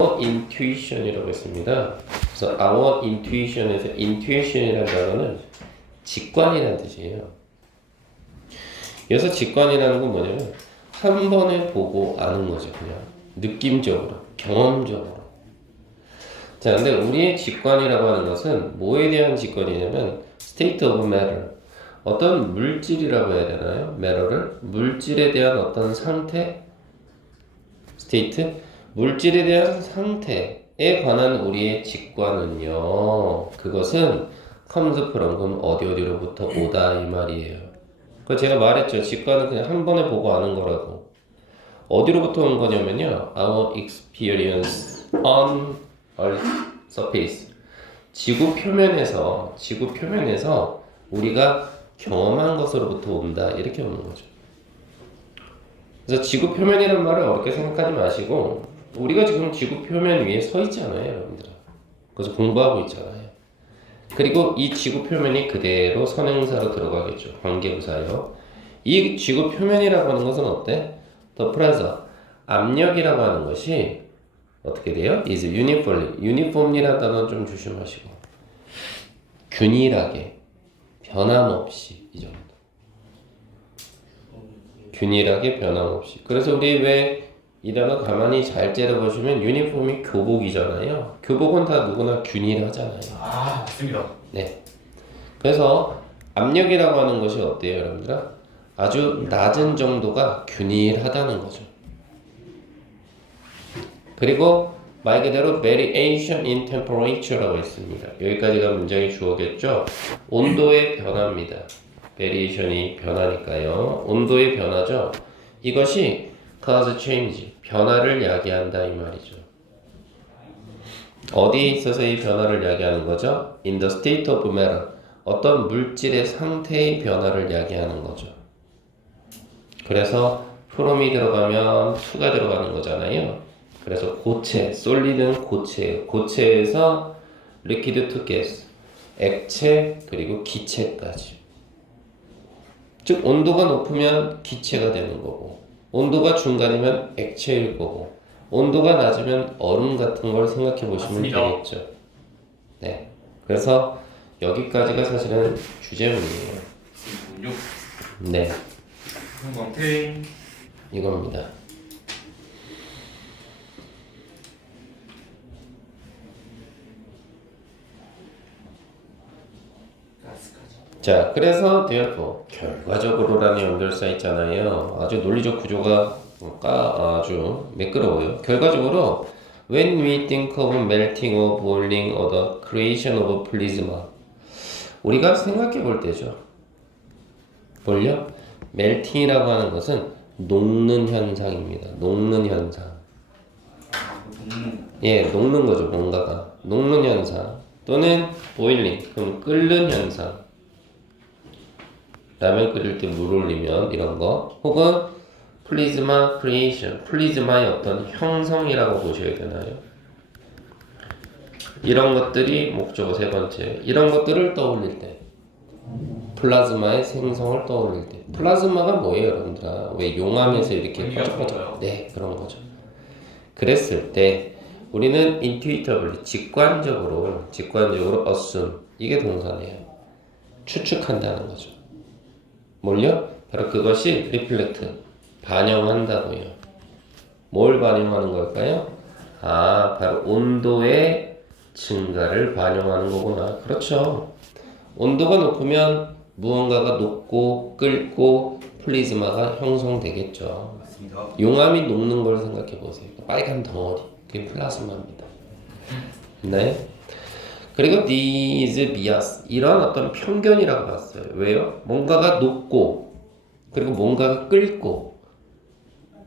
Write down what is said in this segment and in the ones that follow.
intuition이라고 했습니다. 그래서 our intuition에서 intuition이라는 단어는 직관이라는 뜻이에요. 여기서 직관이라는 건 뭐냐면 한 번에 보고 아는 거죠. 그냥 느낌적으로, 경험적으로. 자, 근데 우리의 직관이라고 하는 것은 뭐에 대한 직관이냐면 state of matter, 어떤 물질이라고 해야 되나요? matter를 물질에 대한 어떤 상태, state, 물질에 대한 상태에 관한 우리의 직관은요, 그것은 comes from, 그럼 어디로부터 오다 이 말이에요. 그 제가 말했죠. 직관은 그냥 한 번에 보고 아는 거라고. 어디로부터 온 거냐면요, our experience on Earth surface, 지구 표면에서 우리가 경험한 것으로부터 온다, 이렇게 오는 거죠. 그래서 지구 표면이라는 말을 어렵게 생각하지 마시고, 우리가 지금 지구 표면 위에 서 있잖아요, 여러분들. 그래서 공부하고 있잖아요. 그리고 이 지구 표면이 그대로 선행사로 들어가겠죠. 관계부사요. 이 지구 표면이라고 하는 것은 어때? The pressure, 압력이라고 하는 것이 어떻게 돼요? is uniformly, uniform이라는 단어는 좀 조심하시고, 균일하게, 변함없이, 이 정도. 균일하게, 변함없이. 그래서 우리 왜 이 단어 가만히 잘 째려보시면 유니폼이 교복이잖아요. 교복은 다 누구나 균일하잖아요. 아, 맞습니다. 네. 그래서 압력이라고 하는 것이 어때요, 여러분들? 아주 낮은 정도가 균일하다는 거죠. 그리고 말 그대로 variation in temperature라고 했습니다. 여기까지가 문장의 주어겠죠. 온도의 변화입니다. variation이 변화니까요. 온도의 변화죠. 이것이 cause change, 변화를 야기한다 이 말이죠. 어디에 있어서 이 변화를 야기하는 거죠? In the state of matter, 어떤 물질의 상태의 변화를 야기하는 거죠. 그래서 from이 들어가면 to가 들어가는 거잖아요. 그래서 고체, solid는 고체예요. 고체에서 liquid to gas, 액체 그리고 기체까지. 즉 온도가 높으면 기체가 되는 거고, 온도가 중간이면 액체일 거고, 온도가 낮으면 얼음 같은 걸 생각해 보시면 맞습니다. 되겠죠. 네. 그래서 여기까지가 사실은 주제문이에요. 6. 네. 형광탱. 이겁니다. 가스까지. 자, 그래서 therefore, 결과적으로라는 연결사 있잖아요. 아주 논리적 구조가 아주 매끄러워요. 결과적으로 when we think of melting or boiling or the creation of plasma, 우리가 생각해 볼 때죠. 뭘요? melting이라고 하는 것은 녹는 현상입니다. 녹는 현상. 예, 녹는 거죠. 뭔가가 녹는 현상. 또는 boiling, 그럼 끓는 현상. 라면 끓일 때 물 올리면 이런 거. 혹은 플리즈마 크리에이션, 플리즈마의 어떤 형성이라고 보셔야 되나요? 이런 것들이 목적어 세 번째. 이런 것들을 떠올릴 때, 플라즈마의 생성을 떠올릴 때. 플라즈마가 뭐예요, 여러분들아? 왜 용암에서 이렇게 퍼져퍼져? 네, 그런 거죠. 그랬을 때 우리는 intuitively, 직관적으로 assume, 이게 동사네요. 추측한다는 거죠. 뭘요? 바로 그것이 reflect, 반영한다고요. 뭘 반영하는 걸까요? 아, 바로 온도의 증가를 반영하는 거구나. 그렇죠. 온도가 높으면 무언가가 녹고 끓고 플리즈마가 형성되겠죠. 맞습니다. 용암이 녹는 걸 생각해 보세요. 빨간 덩어리, 그게 플라즈마입니다. 네. 그리고 these bias, 이런 어떤 편견이라고 봤어요. 왜요? 뭔가가 녹고 그리고 뭔가가 끓고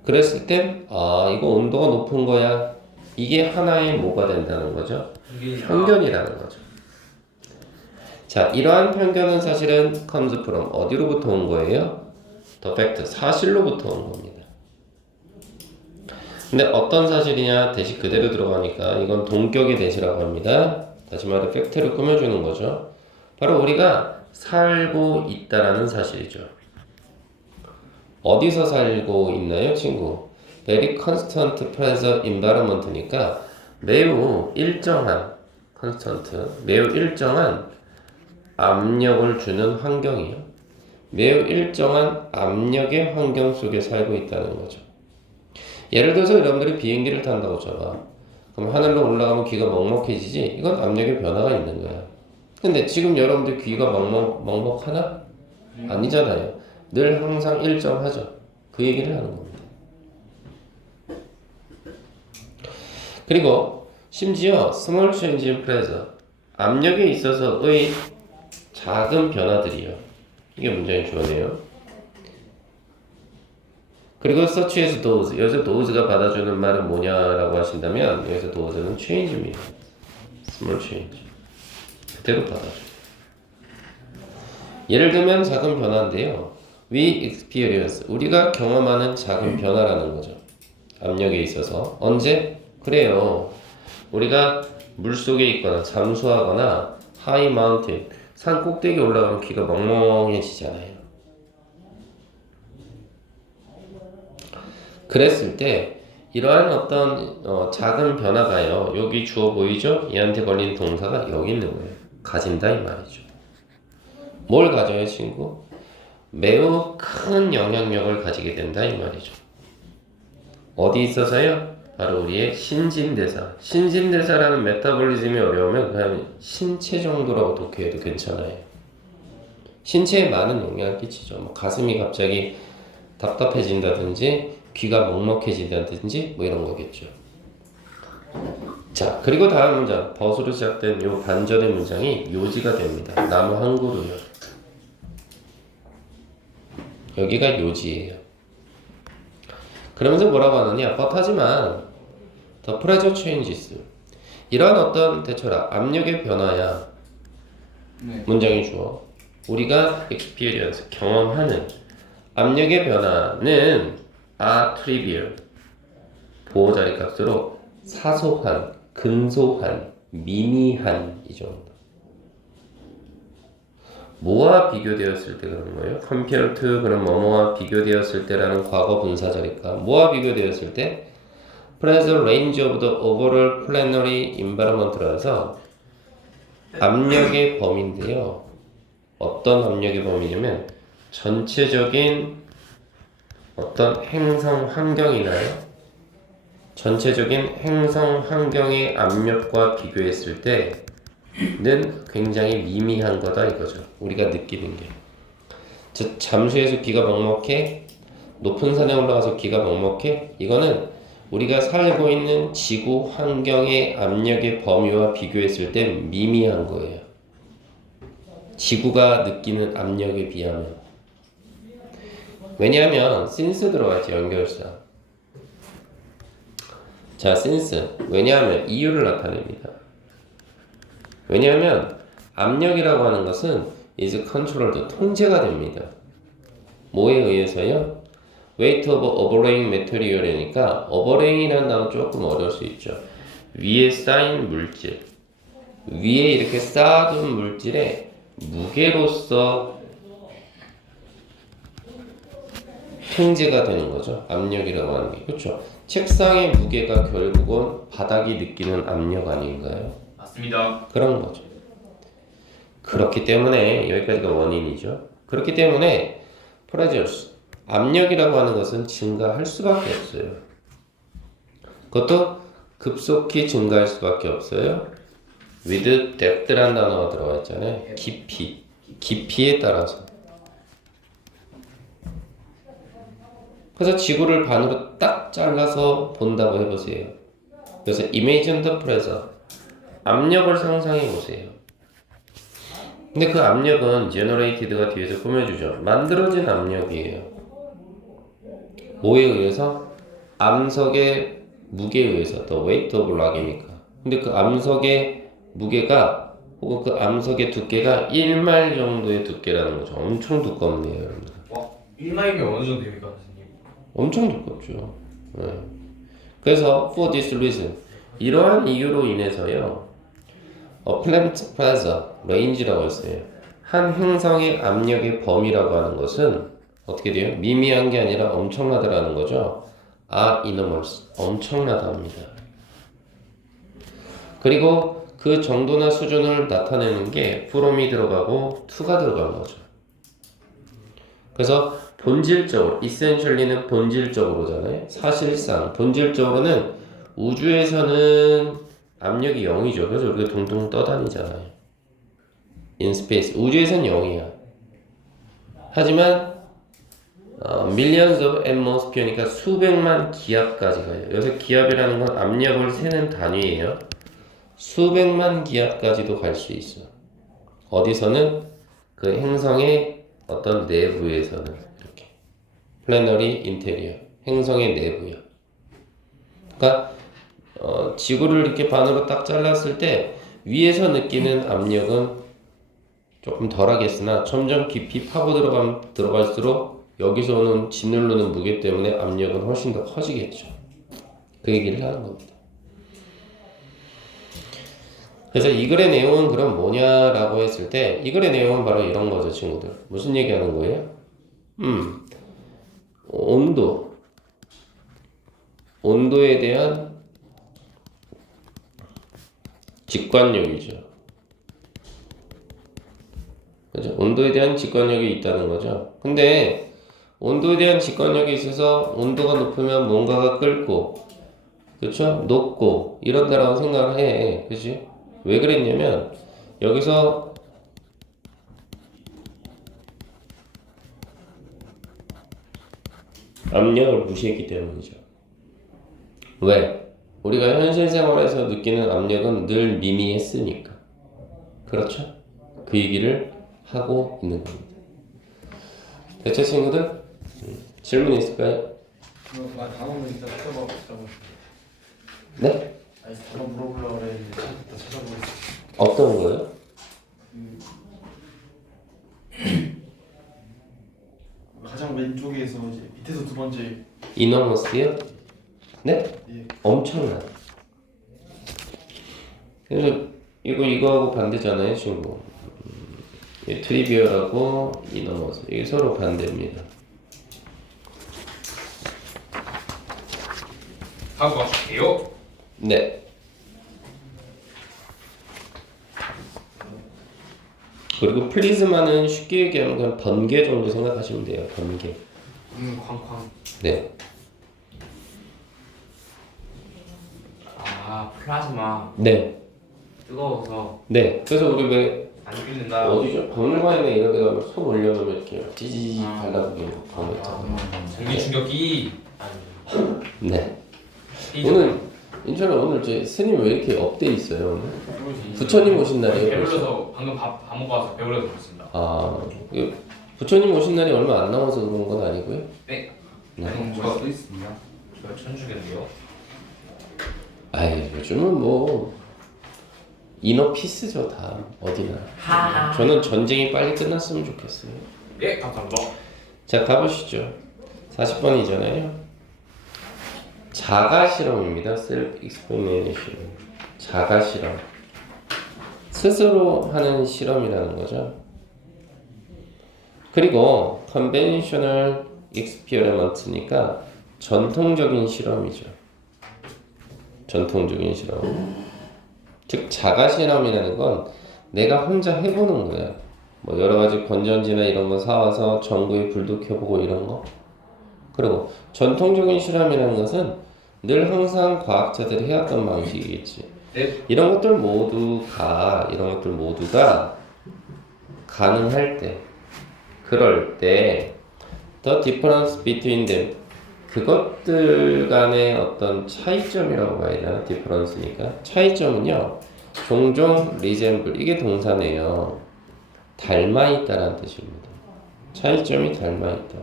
그랬을 땐 이거 온도가 높은 거야. 이게 하나의 뭐가 된다는 거죠? 편견이라는 거죠. 자, 이러한 편견은 사실은 comes from, 어디로부터 온 거예요? the fact, 사실로부터 온 겁니다. 근데 어떤 사실이냐? 대시 그대로 들어가니까 이건 동격의 대시라고 합니다. 다시 말해 팩트를 꾸며주는 거죠. 바로 우리가 살고 있다라는 사실이죠. 어디서 살고 있나요, 친구? Very constant pressure environment니까 매우 일정한 컨스턴트, 매우 일정한 압력을 주는 환경이요. 매우 일정한 압력의 환경 속에 살고 있다는 거죠. 예를 들어서 여러분들이 비행기를 탄다고 쳐봐. 그럼 하늘로 올라가면 귀가 먹먹해지지? 이건 압력의 변화가 있는 거야. 근데 지금 여러분들 귀가 먹먹하나? 아니잖아요. 늘 항상 일정하죠. 그 얘기를 하는 겁니다. 그리고 심지어 small change in pressure, 압력에 있어서의 작은 변화들이요. 이게 문장의 주어네요. 그리고 such as those, 여기서 those가 받아주는 말은 뭐냐라고 하신다면 여기서 those는 change입니다. small change. 그대로 받아줘요. 예를 들면 작은 변화인데요. We experience, 우리가 경험하는 작은 변화라는 거죠. 압력에 있어서. 언제? 그래요. 우리가 물속에 있거나 잠수하거나 high mountain, 산 꼭대기에 올라가면 귀가 멍멍해지잖아요. 그랬을 때 이러한 어떤 작은 변화가요. 여기 주어 보이죠? 얘한테 걸린 동사가 여기 있는 거예요. 가진다 이 말이죠. 뭘 가져요, 친구? 매우 큰 영향력을 가지게 된다 이 말이죠. 어디 있어서요? 바로 우리의 신진대사. 신진대사라는 메타볼리즘이 어려우면 그냥 신체 정도라고 독해해도 괜찮아요. 신체에 많은 영향을 끼치죠. 뭐 가슴이 갑자기 답답해진다든지 귀가 먹먹해진다든지 뭐 이런 거겠죠. 자, 그리고 다음 문장. 벗으로 시작된 요 반전의 문장이 요지가 됩니다. 나무 한 그루요. 여기가 요지예요. 그러면서 뭐라고 하느냐? 하지만 the pressure changes. 이러한 어떤 대처라 압력의 변화야. 네. 문장이 주어. 우리가 experience 경험하는 압력의 변화는 are trivial. 보호자리 값으로 사소한, 근소한, 미미한 이 정도. 뭐와 비교되었을 때 그런 거예요? compare to 그런 뭐뭐와 비교되었을 때라는 과거 분사 자리가 뭐와 비교되었을 때? pressure range of the overall planetary environment라서 압력의 범위인데요. 어떤 압력의 범위냐면 전체적인 어떤 행성 환경이나요? 전체적인 행성 환경의 압력과 비교했을 때는 굉장히 미미한 거다 이거죠. 우리가 느끼는 게. 즉 잠수해서 귀가 먹먹해? 높은 산에 올라가서 귀가 먹먹해? 이거는 우리가 살고 있는 지구 환경의 압력의 범위와 비교했을 때 미미한 거예요. 지구가 느끼는 압력에 비하면. 왜냐하면 since 들어가지 연결사. 자, since. 왜냐하면 이유를 나타냅니다. 왜냐하면 압력이라고 하는 것은 is controlled, 통제가 됩니다. 뭐에 의해서요? weight of overlaying material이니까 overlaying이라는 단어 조금 어려울 수 있죠. 위에 쌓인 물질, 위에 이렇게 쌓아둔 물질의 무게로서 통제가 되는 거죠. 압력이라고 하는 게. 그렇죠. 책상의 무게가 결국은 바닥이 느끼는 압력 아닌가요? 맞습니다. 그런 거죠. 그렇기 때문에 여기까지가 원인이죠. 그렇기 때문에 pressures, 압력이라고 하는 것은 증가할 수밖에 없어요. 그것도 급속히 증가할 수밖에 없어요. with depth라는 단어가 들어가 있잖아요. 깊이에 따라서. 그래서 지구를 반으로 딱 잘라서 본다고 해보세요. 그래서 imagine the pressure, 압력을 상상해 보세요. 근데 그 압력은 generated가 뒤에서 꾸며주죠. 만들어진 압력이에요. 뭐에 의해서? 암석의 무게에 의해서. the weight of rock이니까. 근데 그 암석의 무게가 혹은 그 암석의 두께가 1마일 정도의 두께라는 거죠. 엄청 두껍네요, 여러분들. 와, 1마일이면 어느 정도입니까, 선생님? 엄청 두껍죠. 네. 그래서 for this reason, 이러한 이유로 인해서요. plant pressure range라고 했어요. 한 행성의 압력의 범위라고 하는 것은 어떻게 돼요? 미미한 게 아니라 엄청나다라는 거죠. are enormous, 엄청나다 합니다. 그리고 그 정도나 수준을 나타내는 게 from이 들어가고 to가 들어간 거죠. 그래서 본질적으로, essentially는 본질적으로잖아요. 사실상 본질적으로는 우주에서는 압력이 0이죠. 그래서 우리가 둥둥 떠다니잖아요. in space. 우주에서는 0이야. 하지만 millions of atmosphere니까 수백만 기압까지 가요. 여기서 기압이라는 건 압력을 세는 단위예요. 수백만 기압까지도 갈 수 있어. 어디서는 그 행성의 어떤 내부에서는 이렇게 플래너리 인테리어 행성의 내부야. 그러니까 지구를 이렇게 반으로 딱 잘랐을 때 위에서 느끼는 압력은 조금 덜하겠으나 점점 깊이 파고 들어갈수록 여기서 오는 짓누르는 무게 때문에 압력은 훨씬 더 커지겠죠. 그 얘기를 하는 겁니다. 그래서 이 글의 내용은 그럼 뭐냐라고 했을 때 이 글의 내용은 바로 이런 거죠, 친구들. 무슨 얘기하는 거예요? 온도에 대한 직관력이죠. 그죠? 온도에 대한 직관력이 있다는 거죠. 근데 온도에 대한 직관력이 있어서 온도가 높으면 뭔가가 끓고, 그렇죠? 녹고 이런다라고 생각을 해, 그렇지? 왜 그랬냐면 여기서 압력을 무시했기 때문이죠. 왜? 우리가 현실 생활에서 느끼는 압력은 늘 미미했으니까. 그렇죠? 그 얘기를 하고 있는 겁니다. 대체 친구들? 질문 있을까요? 단어는 일단 찾아보고. 네? 아니 단어 물어보려고 그랬는데 일단 찾아보겠습니다. 어떤 거요? 가장 왼쪽에서 이제 밑에서 두 번째. 이너머스요? 네? 예. 엄청나. 그래서 이거하고 반대잖아요, 친구. 트리비얼하고 이너머스 이게 서로 반대입니다. 하고 가실게요. 네. 그리고 플리즈마는 쉽게 얘기하면 그냥 번개 정도 생각하시면 돼요. 번개. 쾅쾅. 네. 아 플라즈마. 네. 뜨거워서 네. 그래서 우리 왜 안 끓는다. 어디죠? 박물관에 이런 데 가면 손 올려놓으면 이렇게 찌지직 달라붙는 그런 거 있잖아요. 전기 충격기. 네. 오늘 인천에 오늘 제 스님 왜 이렇게 업돼 있어요 오늘? 부처님 오신 날이에요. 배불러서 방금 밥 먹고 와서 배불러서 그렇습니다. 아, 부처님 오신 날이 얼마 안 남아서 그런 건 아니고요? 네. 네. 뭐가 또 있습니다. 제가 천주교인데요. 아이 요즘은 뭐 이너 피스죠 다 어디나. 하하. 저는 전쟁이 빨리 끝났으면 좋겠어요. 예, 감사합니다. 자 가보시죠. 40번이잖아요. 자가 실험입니다. self explanation. 자가 실험. 스스로 하는 실험이라는 거죠. 그리고 conventional experiment니까 전통적인 실험이죠. 전통적인 실험. 즉 자가 실험이라는 건 내가 혼자 해보는 거야. 뭐 여러 가지 건전지나 이런 거 사와서 전구에 불도 켜보고 이런 거. 그리고 전통적인 실험이라는 것은 늘 항상 과학자들이 해왔던 방식이겠지. 네. 이런 것들 모두가 가능할 때, 그럴 때 the difference between them 그것들 간의 어떤 차이점이라고 봐야 되나? difference니까 차이점은요 종종 resemble 이게 동사네요. 닮아있다라는 뜻입니다. 차이점이 닮아있다.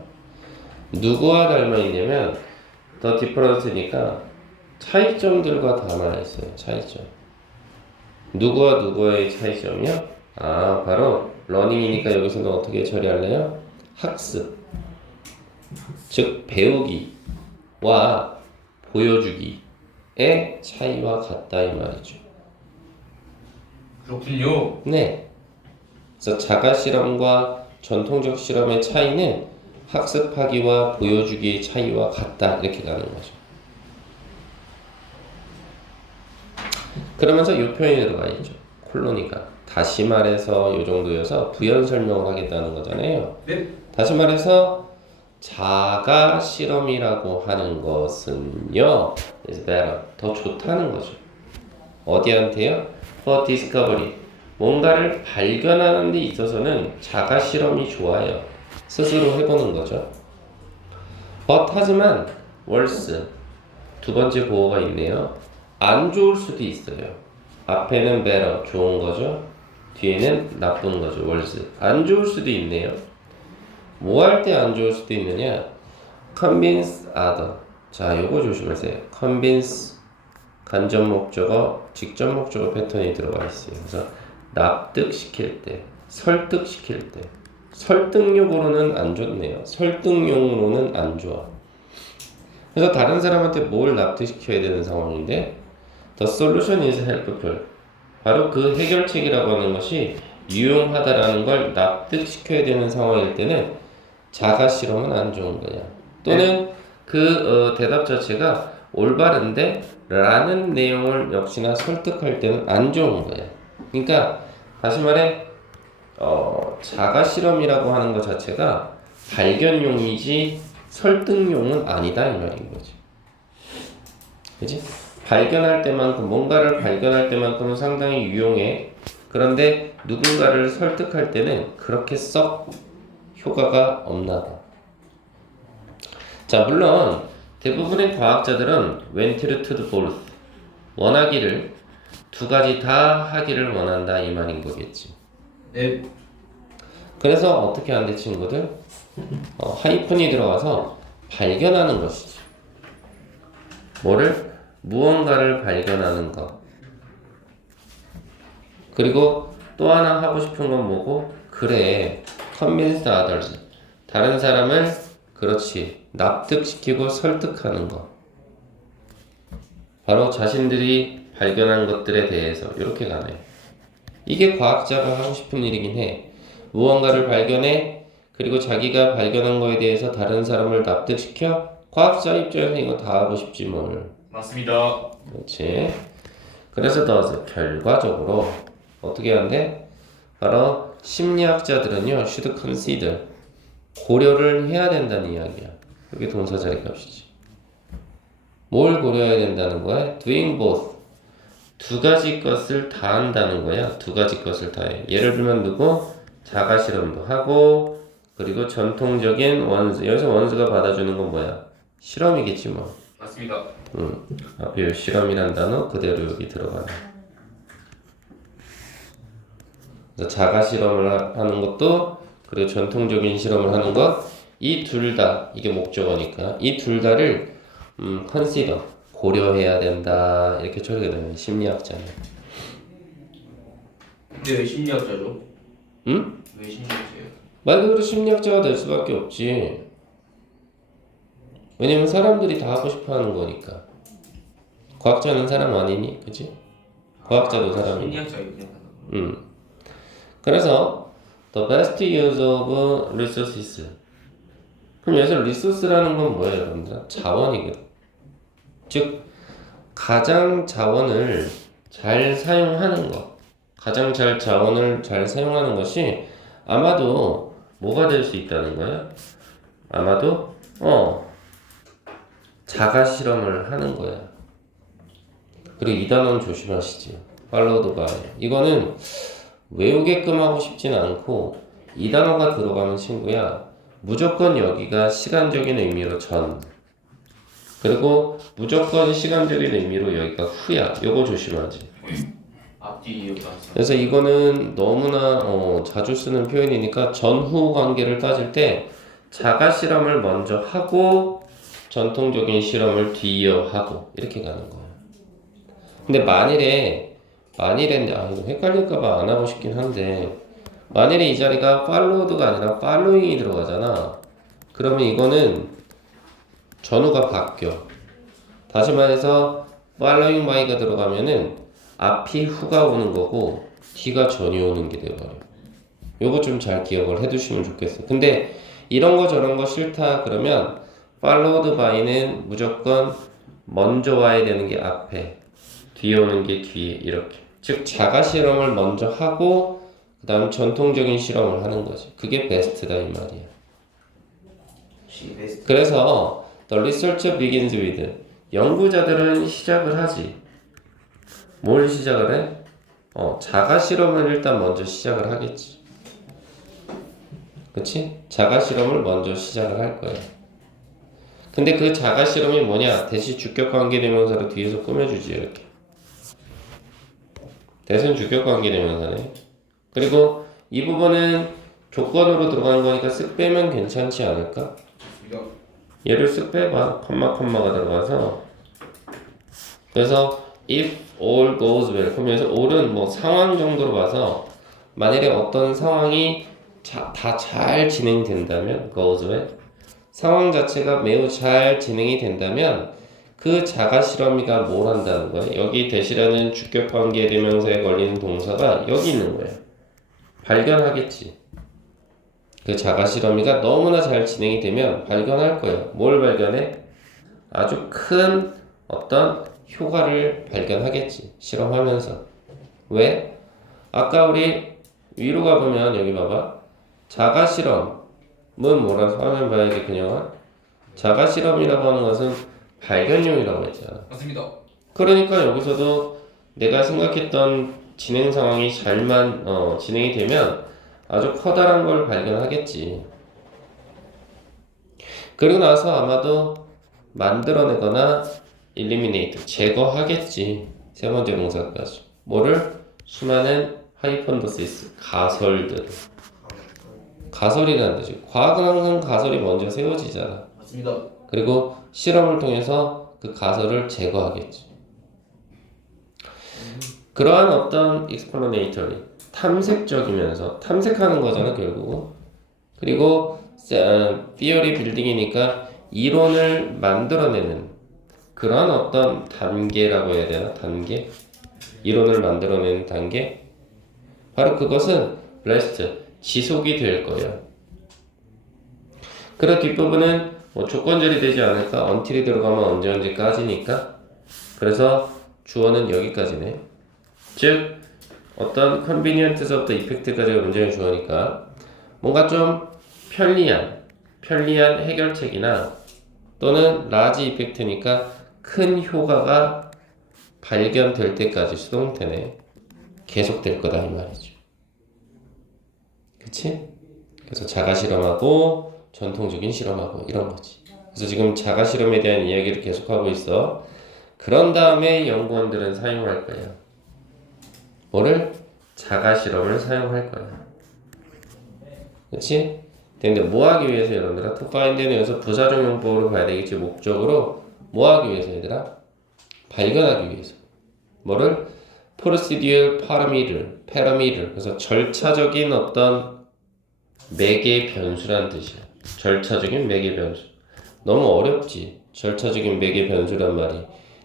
누구와 닮아있냐면 the difference니까 차이점들과 닮아있어요. 차이점. 누구와 누구의 차이점이요? 아 바로 learning이니까 여기서는 어떻게 처리할래요? 학습. 즉 배우기와 보여주기의 차이와 같다 이 말이죠. 그렇군요. 네. 그래서 자가 실험과 전통적 실험의 차이는 학습하기와 보여주기의 차이와 같다 이렇게 가는 거죠. 그러면서 이 표현이 들어가 있죠. 콜로니가. 다시 말해서 이 정도여서 부연 설명을 하겠다는 거잖아요. 네. 다시 말해서 자가 실험이라고 하는 것은요, is better. 더 좋다는 거죠. 어디한테요? For discovery. 뭔가를 발견하는 데 있어서는 자가 실험이 좋아요. 스스로 해보는 거죠. But 하지만 worse. 두 번째 보호가 있네요. 안 좋을 수도 있어요. 앞에는 better, 좋은 거죠. 뒤에는 나쁜 거죠. worse. 안 좋을 수도 있네요. 뭐 할 때 안 좋을 수도 있느냐? convince other. 자, 요거 조심하세요. convince 간접 목적어, 직접 목적어 패턴이 들어가 있어요. 그래서 납득시킬 때, 설득시킬 때, 설득력으로는 안 좋네요. 설득용으로는 안 좋아. 그래서 다른 사람한테 뭘 납득시켜야 되는 상황인데, the solution is helpful. 바로 그 해결책이라고 하는 것이 유용하다라는 걸 납득시켜야 되는 상황일 때는 자가 실험은 안 좋은 거야. 또는 그 대답 자체가 올바른데 라는 내용을 역시나 설득할 때는 안 좋은 거야. 그러니까 다시 말해 자가 실험이라고 하는 것 자체가 발견용이지 설득용은 아니다 이 말인 거지. 그지? 발견할 때만큼 뭔가를 발견할 때만큼은 상당히 유용해. 그런데 누군가를 설득할 때는 그렇게 썩 효과가 없나 봐. 자, 물론 대부분의 과학자들은 went to the both 원하기를 두 가지 다 하기를 원한다 이 말인 거겠지. 네. 그래서 어떻게 한대 친구들? 하이픈이 들어가서 발견하는 것이지. 뭐를? 무언가를 발견하는 것. 그리고 또 하나 하고 싶은 건 뭐고? 그래, convince others. 다른 사람을 그렇지 납득시키고 설득하는 것. 바로 자신들이 발견한 것들에 대해서 이렇게 가네. 이게 과학자가 하고 싶은 일이긴 해. 무언가를 발견해 그리고 자기가 발견한 거에 대해서 다른 사람을 납득시켜. 과학자 입장에서 이거 다 하고 싶지 뭘. 맞습니다. 그렇지. 그래서 더 결과적으로 어떻게 한대? 바로 심리학자들은요 should consider 고려를 해야 된다는 이야기야. 여기 동사 자리 값이지. 뭘 고려해야 된다는 거야? doing both. 두 가지 것을 다 한다는 거야. 두 가지 것을 다 해. 예를 들면 누구? 자가 실험도 하고 그리고 전통적인 원스. 여기서 원스가 받아주는 건 뭐야? 실험이겠지 뭐. 맞습니다. 앞에 실험이란 단어 그대로 여기 들어가네. 그래서 자가 실험을 하는 것도 그리고 전통적인 실험을 하는 것 이 둘 다 이게 목적어니까 이 둘 다를 consider 고려해야 된다 이렇게 처리가 되는 심리학자는. 근데 왜 심리학자죠? 응? 왜 심리학자예요? 말 그대로 심리학자가 될 수밖에 없지. 왜냐면 사람들이 다 하고 싶어하는 거니까. 과학자는 사람 아니니, 그치? 과학자도 사람이니. 심리학자 얘기하는 거. 그래서 the best use of resources. 그럼 여기서 resource라는 건 뭐예요, 여러분들? 자원이거든. 즉 가장 자원을 잘 사용하는 것, 가장 잘 자원을 잘 사용하는 것이 아마도 뭐가 될 수 있다는 거야? 아마도 자가 실험을 하는 거야. 그리고 이 단어는 조심하시지. followed by. 이거는 외우게끔 하고 싶진 않고 이 단어가 들어가는 친구야. 무조건 여기가 시간적인 의미로 전. 그리고 무조건 시간적인 의미로 여기가 후야. 요거 조심하지. 앞뒤 이유가 그래서 이거는 너무나 자주 쓰는 표현이니까 전후 관계를 따질 때 자가 실험을 먼저 하고 전통적인 실험을 뒤이어 하고 이렇게 가는 거예요. 근데 만일에 이거 헷갈릴까봐 안 하고 싶긴 한데 만일에 이 자리가 followed가 아니라 following이 들어가잖아. 그러면 이거는 전후가 바뀌어. 다시 말해서 following by가 들어가면은 앞이 후가 오는 거고 뒤가 전이 오는 게 돼버려. 요거 좀 잘 기억을 해두시면 좋겠어. 근데 이런 거 저런 거 싫다 그러면 followed by는 무조건 먼저 와야 되는 게 앞에, 뒤에 오는 게 뒤에 이렇게. 즉 자가 실험을 먼저 하고 그 다음 전통적인 실험을 하는 거지. 그게 베스트다 이 말이야. C 베스트. 그래서 the researcher begins with 연구자들은 시작을 하지. 뭘 시작을 해? 자가 실험을 일단 먼저 시작을 하겠지. 그치? 자가 실험을 먼저 시작을 할 거야. 근데 그 자가 실험이 뭐냐? 대시 주격 관계 대명사로 뒤에서 꾸며주지 이렇게. 대신 주격 관계 대명사네. 그리고 이 부분은 조건으로 들어가는 거니까 쓱 빼면 괜찮지 않을까? 얘를 쓱 빼봐. 컴마가 들어가서. 그래서 if all goes well 그러면서 all은 뭐 상황 정도로 봐서 만약에 어떤 상황이 다 잘 진행된다면 goes well 상황 자체가 매우 잘 진행이 된다면 그 자가 실험이가 뭘 한다는 거야? 여기 대시라는 주격 관계 대명사에 걸리는 동사가 여기 있는 거야. 발견하겠지. 그 자가 실험이가 너무나 잘 진행이 되면 발견할 거야. 뭘 발견해? 아주 큰 어떤 효과를 발견하겠지. 실험하면서. 왜? 아까 우리 위로 가보면 여기 봐봐. 자가 실험은 뭐라고 화면 봐야 돼 그녀가? 자가 실험이라고 하는 것은 발견용이라고 했잖아. 맞습니다. 그러니까 여기서도 내가 생각했던 진행 상황이 잘만 진행이 되면 아주 커다란 걸 발견하겠지. 그리고 나서 아마도 만들어내거나 eliminate 제거하겠지. 세 번째 동사까지. 뭐를? 수많은 하이펀더시스 가설들. 가설이라는 뜻이. 과학은 항상 가설이 먼저 세워지잖아. 맞습니다. 그리고 실험을 통해서 그 가설을 제거하겠지. 그러한 어떤 explanatory 탐색적이면서 탐색하는 거잖아 결국은. 그리고 theory building이니까 이론을 만들어내는 그런 어떤 단계라고 해야 되나? 단계? 이론을 만들어내는 단계? 바로 그것은 last 지속이 될 거야. 그런 뒷부분은 뭐 조건절이 되지 않을까? until이 들어가면 언제까지니까. 그래서 주어는 여기까지네. 즉 어떤 convenience of the effect까지가 문제의 주어니까 뭔가 좀 편리한 해결책이나 또는 large effect니까 큰 효과가 발견될 때까지 수동태네 계속될 거다 이 말이죠. 그치? 그래서 자가 실험하고 전통적인 실험하고 이런 거지. 그래서 지금 자가 실험에 대한 이야기를 계속하고 있어. 그런 다음에 연구원들은 사용할 거야. 뭐를? 자가 실험을 사용할 거야. 그치? 근데 뭐 하기 위해서 여러분들아? to find는 여기서 부사적 용법으로 봐야 되겠지. 목적으로 뭐 하기 위해서 얘들아? 발견하기 위해서. 뭐를? procedural parameter. 그래서 절차적인 어떤 매개 변수란 뜻이야. 절차적인 매개 변수. 너무 어렵지. 절차적인 매개 변수란 말이.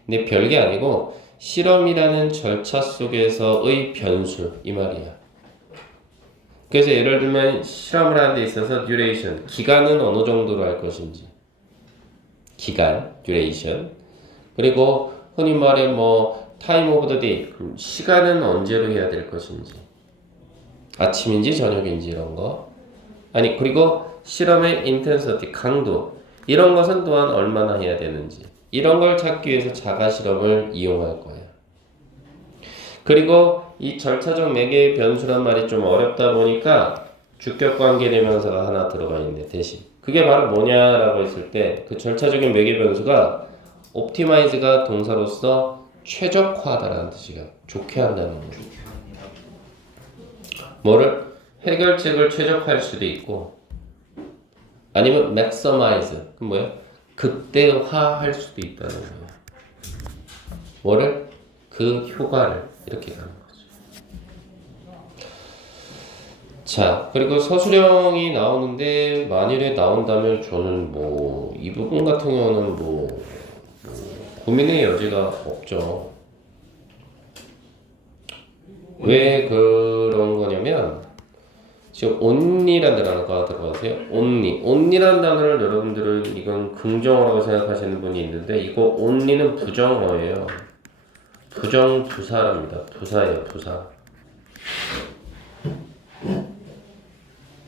근데 별게 아니고 실험이라는 절차 속에서의 변수 이 말이야. 그래서 예를 들면 실험을 하는 데 있어서 duration 기간은 어느 정도로 할 것인지 기간 duration 그리고 흔히 말해 뭐 time of the day 시간은 언제로 해야 될 것인지 아침인지 저녁인지 이런 거 아니 그리고 실험의 intensity 강도 이런 것은 또한 얼마나 해야 되는지 이런 걸 찾기 위해서 자가 실험을 이용할 거예요. 그리고 이 절차적 매개의 변수란 말이 좀 어렵다 보니까 주격 관계 대명사가 하나 들어가 있는데 대신 그게 바로 뭐냐라고 했을 때 그 절차적인 매개 변수가 optimize가 동사로서 최적화하다라는 뜻이야. 좋게 한다는 거죠. 뭐를? 해결책을 최적화할 수도 있고 아니면 maximize 그럼 뭐야? 극대화할 수도 있다는 거예요. 뭐를? 그 효과를 이렇게 가는 거죠. 자, 그리고 서술형이 나오는데 만일에 나온다면 저는 뭐 이 부분 같은 경우는 뭐 고민의 여지가 없죠. 왜 그런 거냐면 지금 only라는 단어가 들어가세요. only라는 단어를 여러분들은 이건 긍정어라고 생각하시는 분이 있는데 이거 only는 부정어예요. 부정부사랍니다. 부사예요, 부사.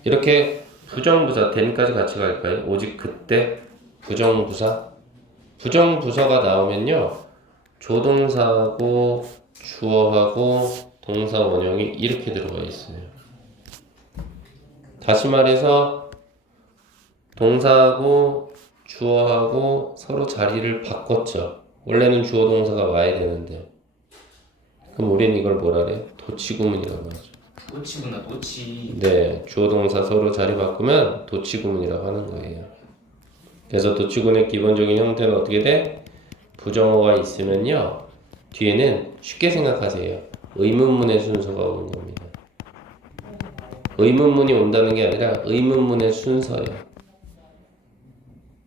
이렇게 부정부사 된까지 같이 갈까요? 오직 그때 부정부사. 부정부사가 나오면요, 조동사하고 주어하고 동사 원형이 이렇게 들어가 있어요. 다시 말해서 동사하고 주어하고 서로 자리를 바꿨죠. 원래는 주어 동사가 와야 되는데, 그럼 우리는 이걸 뭐라 그래요? 도치구문이라고 하죠. 도치구나 도치. 네, 주어 동사 서로 자리 바꾸면 도치구문이라고 하는 거예요. 그래서 도치구문의 기본적인 형태는 어떻게 돼? 부정어가 있으면요, 뒤에는 쉽게 생각하세요. 의문문의 순서가 오는 겁니다. 의문문이 온다는 게 아니라 의문문의 순서예요.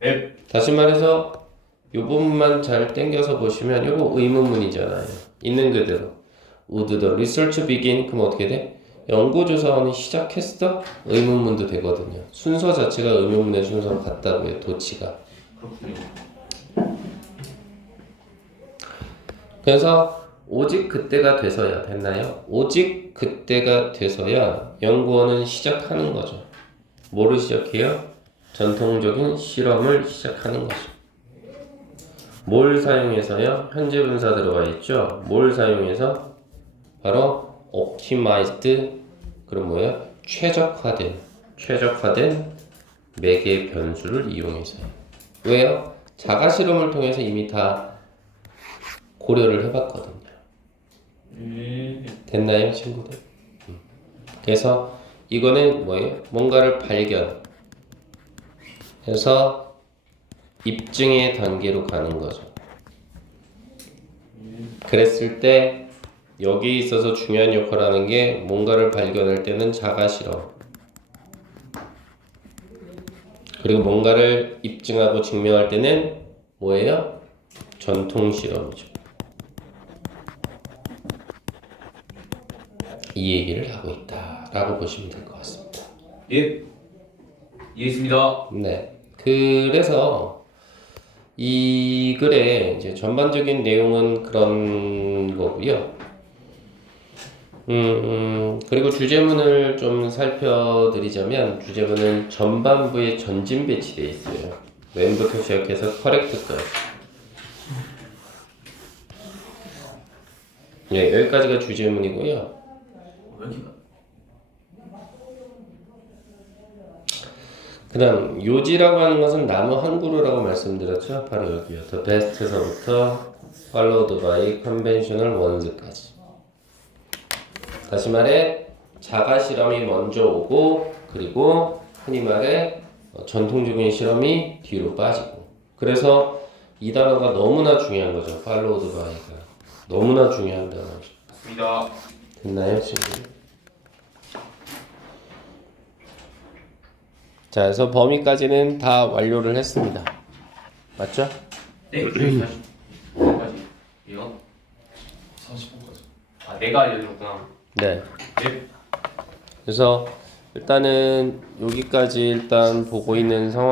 앱. 다시 말해서 이 부분만 잘 당겨서 보시면 이거 의문문이잖아요. 있는 그대로. Would the research begin? 그럼 어떻게 돼? 연구조사원이 시작했어? 의문문도 되거든요. 순서 자체가 의문문의 순서가 같다고요. 도치가. 그렇군요. 그래서 오직 그때가 돼서야 됐나요? 오직 그때가 돼서야 연구원은 시작하는 거죠. 뭐를 시작해요? 전통적인 실험을 시작하는 거죠. 뭘 사용해서요? 현재 분사 들어가 있죠. 뭘 사용해서? 바로 optimized, 그럼 뭐예요? 최적화된 매개 변수를 이용해서요. 왜요? 자가 실험을 통해서 이미 다 고려를 해봤거든요. 됐나요, 친구들? 그래서 이거는 뭐예요? 뭔가를 발견해서 입증의 단계로 가는 거죠. 그랬을 때 여기 있어서 중요한 역할을 하는 게 뭔가를 발견할 때는 자가 실험, 그리고 뭔가를 입증하고 증명할 때는 뭐예요? 전통 실험이죠. 이 얘기를 하고 있다라고 보시면 될 것 같습니다. 예. 이해했습니다. 네. 그래서 이 글의 이제 전반적인 내용은 그런 거고요. 그리고 주제문을 좀 살펴드리자면, 주제문은 전반부에 전진 배치되어 있어요. when부터 시작해서 correct까지. 네, 여기까지가 주제문이고요. 왜 이렇게 그 다음 요지라고 하는 것은 나무 한 그루라고 말씀드렸죠. 바로 여기요. The best에서부터 followed by conventional ones까지. 다시 말해 자가 실험이 먼저 오고, 그리고 흔히 말해 전통적인 실험이 뒤로 빠지고. 그래서 이 단어가 너무나 중요한 거죠. followed by가 너무나 중요한 단어죠. 맞습니다. 됐나요, 지금? 자, 그래서 범위까지는 다 완료를 했습니다. 맞죠? 네. 여기까지. 여기까지. 이거? 40분까지. 아 내가 알려줬구나. 네. 네. 그래서 일단은 여기까지 일단 보고 있는 상황.